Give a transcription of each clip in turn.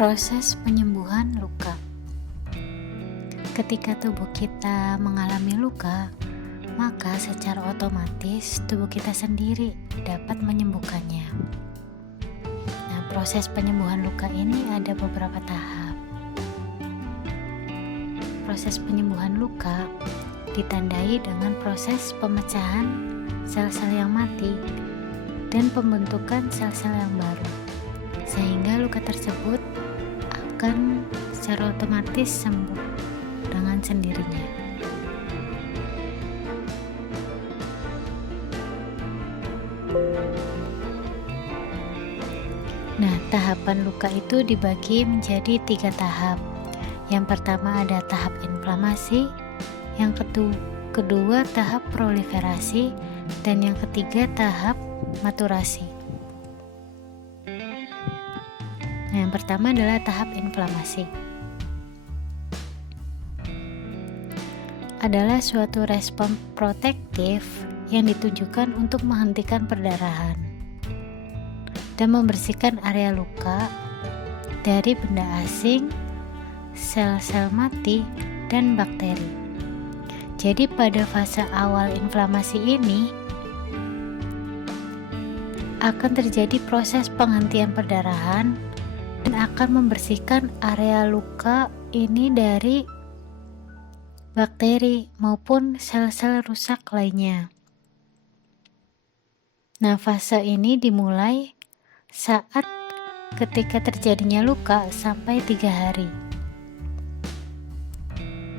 Proses penyembuhan luka. Ketika tubuh kita mengalami luka, maka secara otomatis tubuh kita sendiri dapat menyembuhkannya. Nah, proses penyembuhan luka ini ada beberapa tahap. Proses penyembuhan luka ditandai dengan proses pemecahan sel-sel yang mati dan pembentukan sel-sel yang baru, sehingga luka tersebut akan secara otomatis sembuh dengan sendirinya. Nah, tahapan luka itu dibagi menjadi 3 tahap. Yang pertama ada tahap inflamasi, yang kedua tahap proliferasi, dan yang ketiga tahap maturasi. Nah, yang pertama adalah tahap inflamasi. Adalah suatu respon protektif yang ditujukan untuk menghentikan perdarahan dan membersihkan area luka dari benda asing, sel-sel mati, dan bakteri. Jadi pada fase awal inflamasi ini akan terjadi proses penghentian perdarahan dan akan membersihkan area luka ini dari bakteri maupun sel-sel rusak lainnya. Nah, fase ini dimulai saat ketika terjadinya luka sampai 3 hari.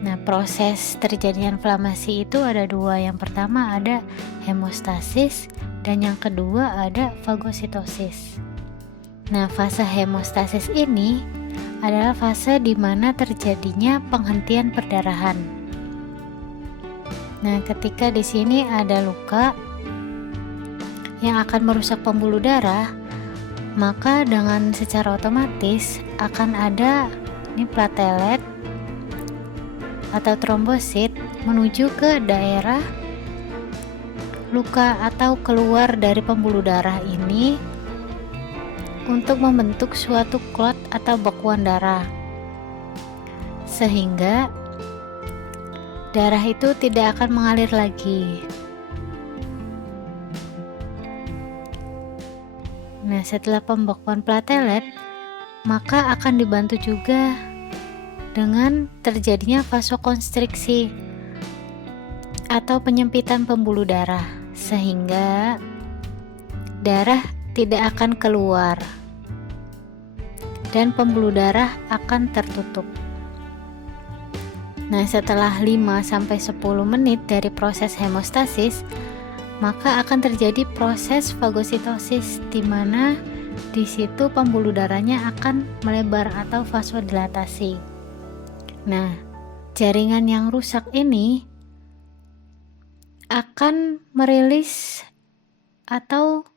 Nah, proses terjadinya inflamasi itu ada 2. Yang pertama ada hemostasis dan yang kedua ada fagositosis. Nah, fase hemostasis ini adalah fase di mana terjadinya penghentian perdarahan. Nah, ketika di sini ada luka yang akan merusak pembuluh darah, maka dengan secara otomatis akan ada platelet atau trombosit menuju ke daerah luka atau keluar dari pembuluh darah ini untuk membentuk suatu klot atau bekuan darah, sehingga darah itu tidak akan mengalir lagi. Nah, setelah pembekuan platelet, maka akan dibantu juga dengan terjadinya vasokonstriksi atau penyempitan pembuluh darah, sehingga darah tidak akan keluar dan pembuluh darah akan tertutup. Nah, setelah 5-10 menit dari proses hemostasis, maka akan terjadi proses fagositosis, di mana di situ pembuluh darahnya akan melebar atau vasodilatasi. Nah, jaringan yang rusak ini akan merilis atau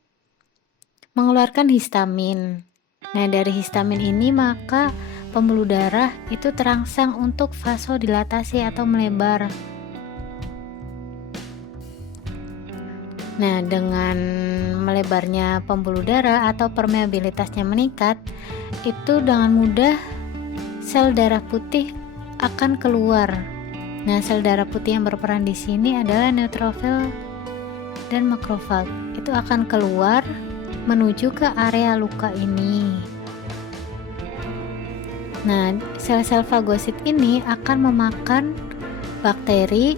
mengeluarkan histamin. Nah, dari histamin ini maka pembuluh darah itu terangsang untuk vasodilatasi atau melebar. Nah, dengan melebarnya pembuluh darah atau permeabilitasnya meningkat, itu dengan mudah sel darah putih akan keluar. Nah, sel darah putih yang berperan di sini adalah neutrofil dan makrofag. Itu akan keluar menuju ke area luka ini. Nah, sel-sel fagosit ini akan memakan bakteri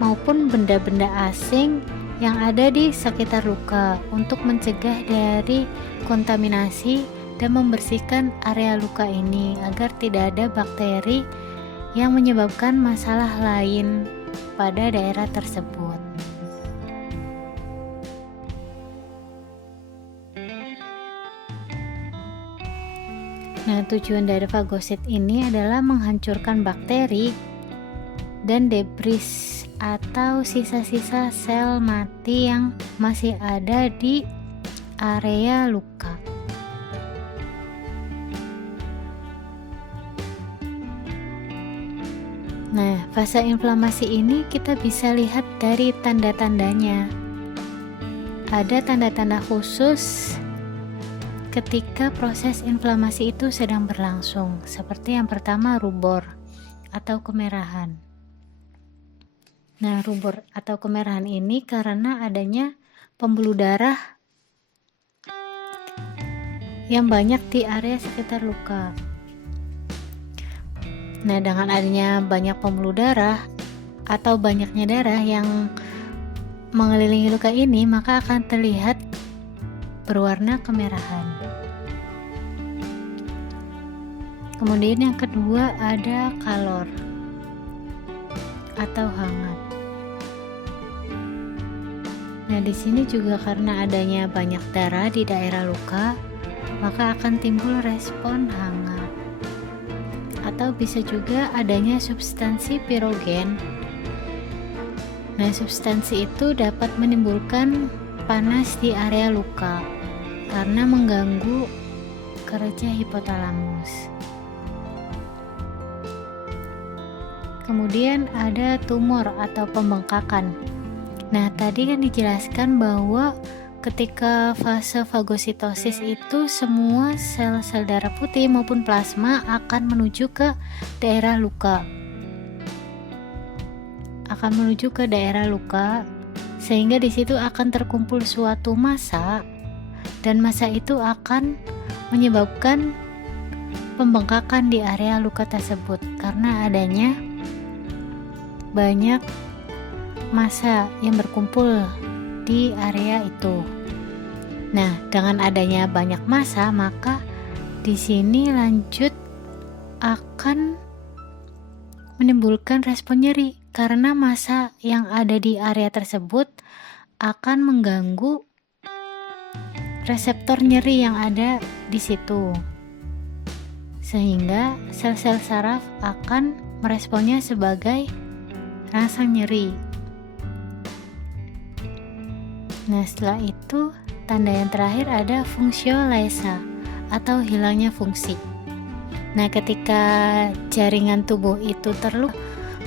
maupun benda-benda asing yang ada di sekitar luka untuk mencegah dari kontaminasi dan membersihkan area luka ini agar tidak ada bakteri yang menyebabkan masalah lain pada daerah tersebut. Nah, tujuan dari fagosit ini adalah menghancurkan bakteri dan debris atau sisa-sisa sel mati yang masih ada di area luka. Nah, fase inflamasi ini kita bisa lihat dari tanda-tandanya. Ada tanda-tanda khusus ketika proses inflamasi itu sedang berlangsung, seperti yang pertama rubor atau kemerahan. Nah, rubor atau kemerahan ini karena adanya pembuluh darah yang banyak di area sekitar luka. Nah, dengan adanya banyak pembuluh darah atau banyaknya darah yang mengelilingi luka ini, maka akan terlihat berwarna kemerahan. Kemudian yang kedua ada kalor atau hangat. Nah, di sini juga karena adanya banyak darah di daerah luka, maka akan timbul respon hangat. Atau bisa juga adanya substansi pirogen. Nah, substansi itu dapat menimbulkan panas di area luka karena mengganggu kerja hipotalamus. Kemudian ada tumor atau pembengkakan. Nah, tadi kan dijelaskan bahwa ketika fase fagositosis itu semua sel-sel darah putih maupun plasma akan menuju ke daerah luka. Sehingga di situ akan terkumpul suatu massa, dan massa itu akan menyebabkan pembengkakan di area luka tersebut karena adanya banyak massa yang berkumpul di area itu. Nah, dengan adanya banyak massa, maka di sini lanjut akan menimbulkan respon nyeri karena massa yang ada di area tersebut akan mengganggu reseptor nyeri yang ada di situ. Sehingga sel-sel saraf akan meresponnya sebagai rasa nyeri. Nah, setelah itu tanda yang terakhir ada fungsiolesa atau hilangnya fungsi. Nah, ketika jaringan tubuh itu terluka,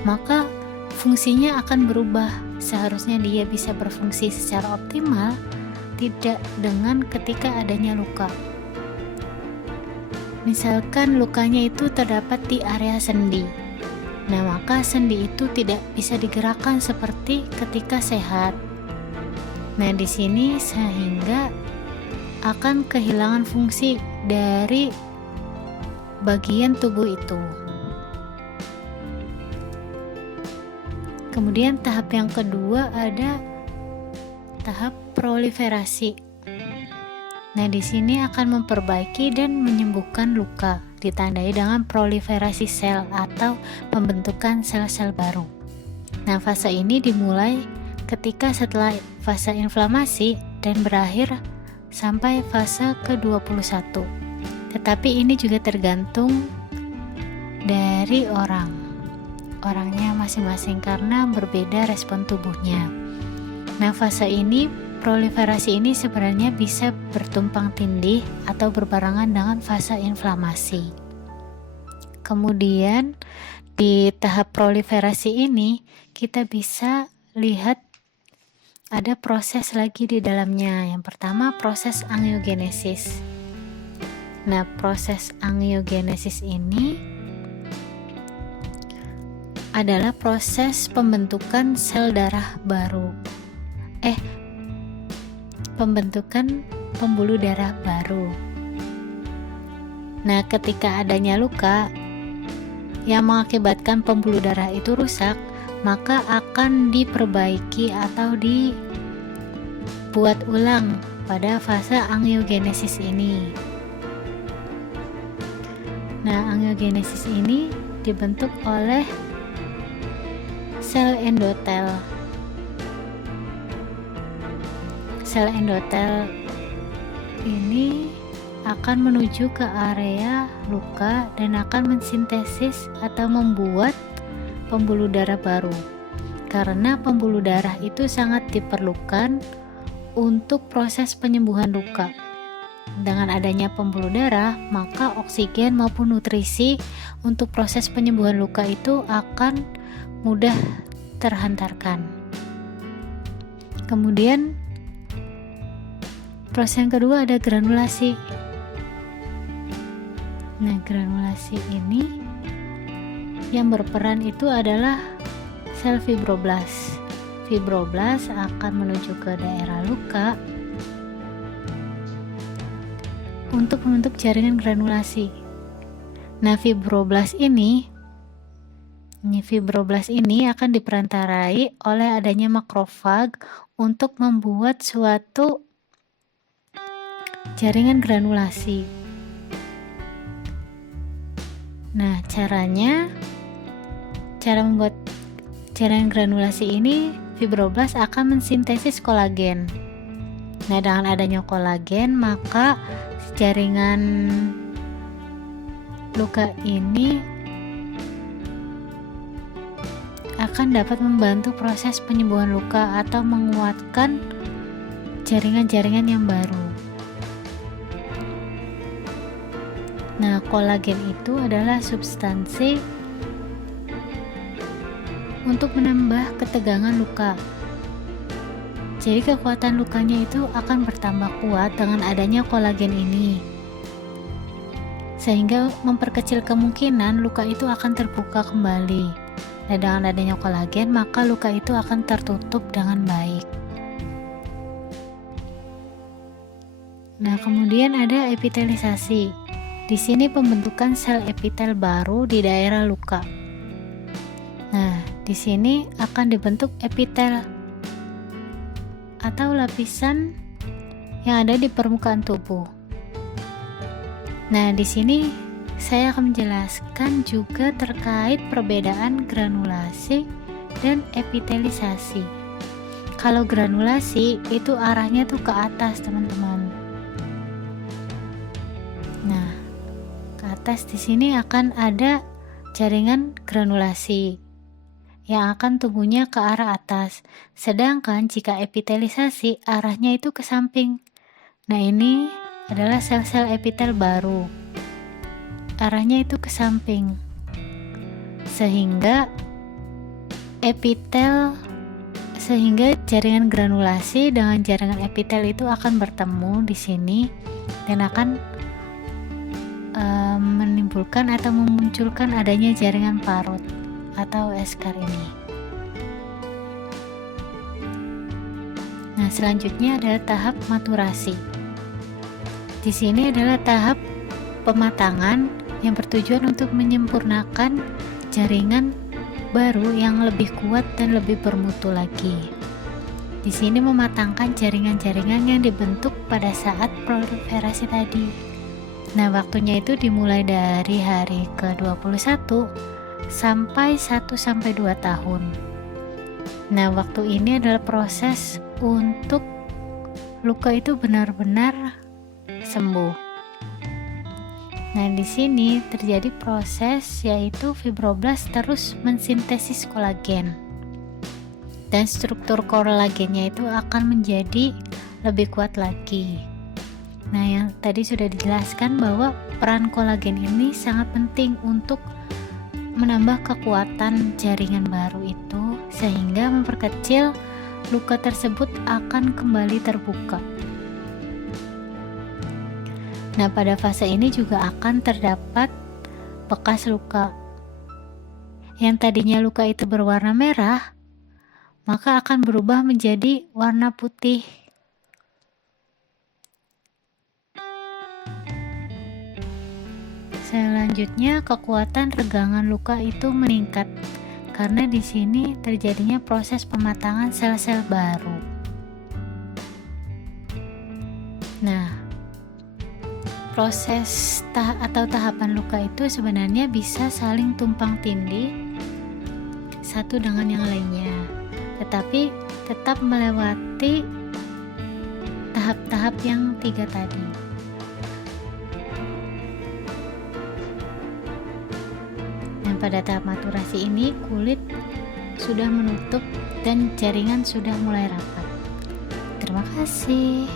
maka fungsinya akan berubah. Seharusnya dia bisa berfungsi secara optimal, tidak dengan ketika adanya luka. Misalkan lukanya itu terdapat di area sendi. Nah, maka sendi itu tidak bisa digerakkan seperti ketika sehat. Nah, di sini sehingga akan kehilangan fungsi dari bagian tubuh itu. Kemudian tahap yang kedua ada tahap proliferasi. Nah, di sini akan memperbaiki dan menyembuhkan luka, ditandai dengan proliferasi sel atau pembentukan sel-sel baru. Nah, fase ini dimulai ketika setelah fase inflamasi dan berakhir sampai fase ke-21. Tetapi ini juga tergantung dari orangnya masing-masing karena berbeda respon tubuhnya. Nah, fase ini proliferasi ini sebenarnya bisa bertumpang tindih atau berbarengan dengan fase inflamasi. Kemudian di tahap proliferasi ini kita bisa lihat ada proses lagi di dalamnya. Yang pertama proses angiogenesis. Nah, proses angiogenesis ini adalah proses pembentukan sel darah baru. Pembentukan pembuluh darah baru. Nah, ketika adanya luka yang mengakibatkan pembuluh darah itu rusak, maka akan diperbaiki atau dibuat ulang pada fase angiogenesis ini. Nah, angiogenesis ini dibentuk oleh sel endotel. Sel endotel ini akan menuju ke area luka dan akan mensintesis atau membuat pembuluh darah baru. Karena pembuluh darah itu sangat diperlukan untuk proses penyembuhan luka. Dengan adanya pembuluh darah, maka oksigen maupun nutrisi untuk proses penyembuhan luka itu akan mudah terhantarkan. Kemudian proses yang kedua ada granulasi. Nah, granulasi ini yang berperan itu adalah sel fibroblast. Fibroblast akan menuju ke daerah luka untuk membentuk jaringan granulasi. Nah, fibroblast ini akan diperantarai oleh adanya makrofag untuk membuat suatu jaringan granulasi. Nah, cara membuat jaringan granulasi ini, fibroblast akan mensintesis kolagen. Nah, dengan adanya kolagen, maka jaringan luka ini akan dapat membantu proses penyembuhan luka atau menguatkan jaringan-jaringan yang baru. Nah, kolagen itu adalah substansi untuk menambah ketegangan luka. Jadi kekuatan lukanya itu akan bertambah kuat dengan adanya kolagen ini, sehingga memperkecil kemungkinan luka itu akan terbuka kembali. Nah, dengan adanya kolagen, maka luka itu akan tertutup dengan baik. Nah, kemudian ada epitelisasi. Di sini pembentukan sel epitel baru di daerah luka. Nah, di sini akan dibentuk epitel atau lapisan yang ada di permukaan tubuh. Nah, di sini saya akan menjelaskan juga terkait perbedaan granulasi dan epitelisasi. Kalau granulasi itu arahnya tuh ke atas, teman-teman. Nah, ke atas di sini akan ada jaringan granulasi yang akan tumbuhnya ke arah atas. Sedangkan jika epitelisasi arahnya itu ke samping. Nah, ini adalah sel-sel epitel baru. Arahnya itu ke samping. Sehingga jaringan granulasi dengan jaringan epitel itu akan bertemu di sini dan akan menimbulkan atau memunculkan adanya jaringan parut atau eschar ini. Nah, selanjutnya adalah tahap maturasi. Di sini adalah tahap pematangan yang bertujuan untuk menyempurnakan jaringan baru yang lebih kuat dan lebih bermutu lagi. Di sini mematangkan jaringan-jaringan yang dibentuk pada saat proliferasi tadi. Nah, waktunya itu dimulai dari hari ke-21 sampai 1-2 tahun. Nah, waktu ini adalah proses untuk luka itu benar-benar sembuh. Nah, di sini terjadi proses yaitu fibroblast terus mensintesis kolagen. Dan struktur kolagennya itu akan menjadi lebih kuat lagi. Nah, yang tadi sudah dijelaskan bahwa peran kolagen ini sangat penting untuk menambah kekuatan jaringan baru itu sehingga memperkecil luka tersebut akan kembali terbuka. Nah, pada fase ini juga akan terdapat bekas luka. Yang tadinya luka itu berwarna merah, maka akan berubah menjadi warna putih. Selanjutnya, kekuatan regangan luka itu meningkat karena di sini terjadinya proses pematangan sel-sel baru. Nah, proses atau tahapan luka itu sebenarnya bisa saling tumpang tindih satu dengan yang lainnya, tetapi tetap melewati tahap-tahap yang 3 tadi. Dan pada tahap maturasi ini kulit sudah menutup dan jaringan sudah mulai rapat. Terima kasih.